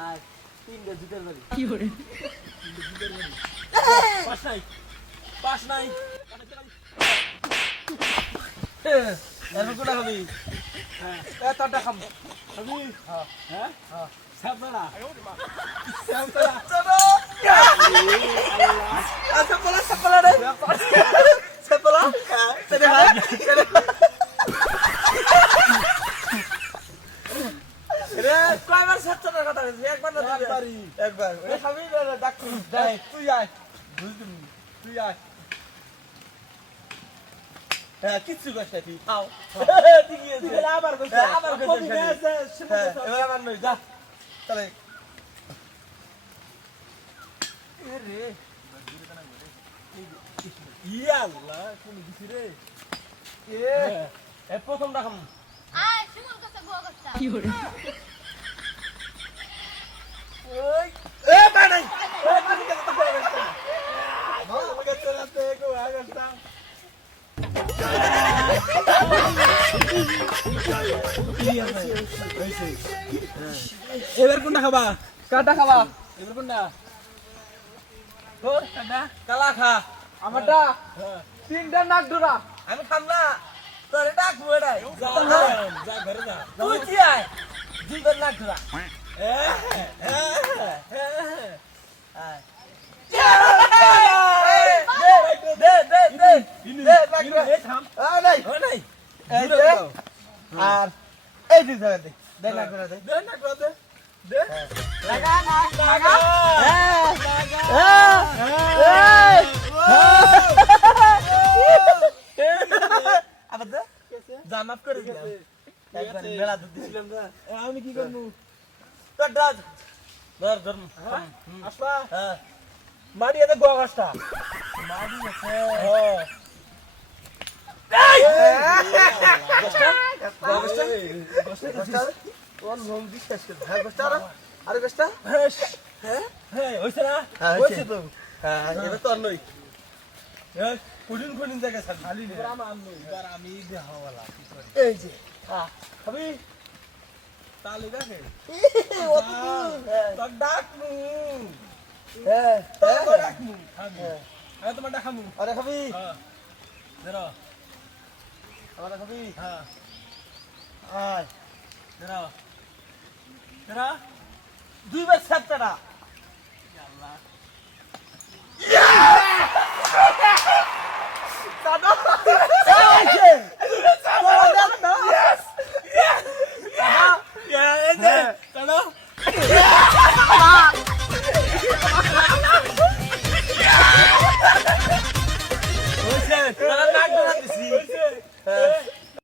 আর তিনটা জুতের বাড়ি কি করে পাস নাই এরকম কোনা খাবি হ্যাঁ তোরটা খাম খাবি হ্যাঁ সাবরা সাবরা আচ্ছা বলা সাবরা রে সাবরা তেরে ভাই রে কয়বার সাতটার কথা বলছিস একবার না দুইবারই একবার ওই খাবি না ডাক্তার যাই তুই আয় বুঝলি তুই আয় হ্যাঁ কিচ্ছু কষ্ট তুই খাও ঠিকই আছে আবার কইছ এবার আমার নই যা চলে রে ইয়াল্লাহ কোন দিছি রে এ প্রথম রাখম আয় সুমন কথা গোয়া কথা কি করে ওই এ বানাই এ বানাই কেন তো করে গেছ মামা গেছ রাতে কো আগস্তা এবার কোনটা খাবা কাটা খাবা এবার কোনটা ও কাটা কালা খা আমারটা তিনটা নাক ধরা আমি খাম না তোর এটা কুড়াই যা ঘরে যা তুই কি আয় দুইটা নাক ধরা আর এই দুই জায়গা দে দে নাক ধরা দে দে নাক ধরা দে দে লাগা না লাগা আবার দে জামাপ করে দিলাম একবার মেলা দুধ দিছিলাম না আমি কি করব তোর দাদ ধর ধর আসবা হ্যাঁ মারি এতে গোয়া গাছটা মারি আছে হ্যাঁ ওর রং বিশ্বাস করে হ্যাঁ গোষ্ঠা আরে গোষ্ঠা হ্যাঁ হ্যাঁ হইছে না হইছে তো হ্যাঁ এবার তোর নই হ্যাঁ কুদিন কুদিন জায়গা খালি নেই আমি দেখাওয়ালা এই যে হ্যাঁ খাবি তালি দেখে তোর ডাকমু হ্যাঁ ডাকমু হ্যাঁ তোমার ডাকামু আরে খাবি হ্যাঁ ধরো আরে খাবি হ্যাঁ আয় ধরো ধরো দুইবার সাতটা আল্লাহ দাদা নাক ধরা দিছি